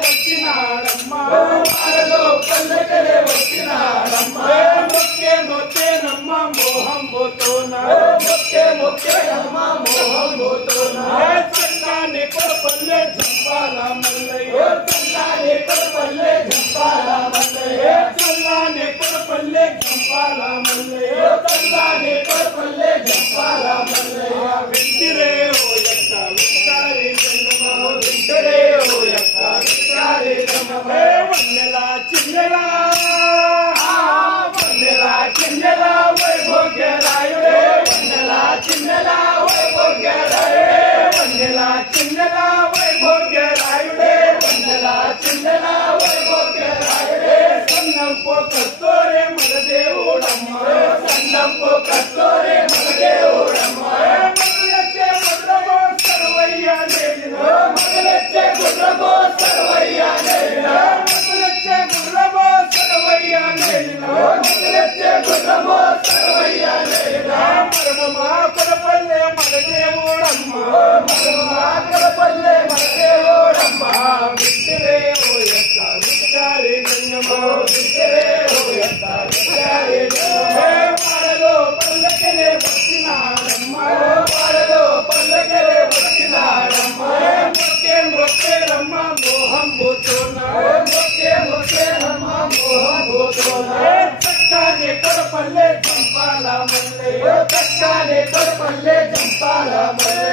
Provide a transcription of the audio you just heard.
వచ్చినాడమ్మా వాడలో పల్లెకలే వచ్చినాడమ్మా మొక్కే మొక్కేనమ్మ మోహం పోతోనా మొక్కేనమ్మ మోహం పోతోనా చల్లాని కొడపల్లె జంపాల మల్లయ్య చల్లాని కొడపల్లె జంపాల మల్లయ్య చల్లాని కొడపల్లె జంపాల మల్లయ్య చల్లాని కొడపల్లె జంపాల మల్లయ్య వెంటిరే ఓ యక్క విచారి జన్మ వెంటిరే ఓ యక్క విచారి జన్మ వన్నెలా చిన్నెలా చిన్నెలా వైభోగ్యరాయుడే వన్నెలా చిన్నెలా వైభోగ్యరాయుడే వన్నెలా చిన్నెలా వైభోగ్యరాయుడే వన్నెలా చిన్నెలా వైభోగ్యరాయుడే సన్నంపో కస్తోరే మన దేవుడమ్మ సన్నంపో కస్తోరే మన దేవుడమ్మ మగలచ్చే గుడ్రమో సర్వయ్య నేలిన మగలచ్చే గుడ్రమో సర్వయ్య నేలిన మగలచ్చే గుడ్రమో సర్వయ్య నేలిన మగలచ్చే గుడ్రమో సర్వయ్య నేలిన మరణమా కొడపల్లె మన దేవుడమ్మ మరణమా కొడపల్లె మన దేవుడమ్మ విట్టిరే ఓ యక్క విట్టారి జన్మో విట్టిరే ఓ యక్క విట్టారి జన్మో వాడలో పల్లెకలే వచ్చినాడమ్మ వాడలో పల్లెకలే వచ్చినాడమ్మ మొక్కేనమ్మ మోహం పోతోనా మొక్కేనమ్మ మోహం పోతోనా చక్కాని కొడపల్లె జంపాల మల్లయ్య చక్కాని కొడపల్లె జంపాల మల్లయ్య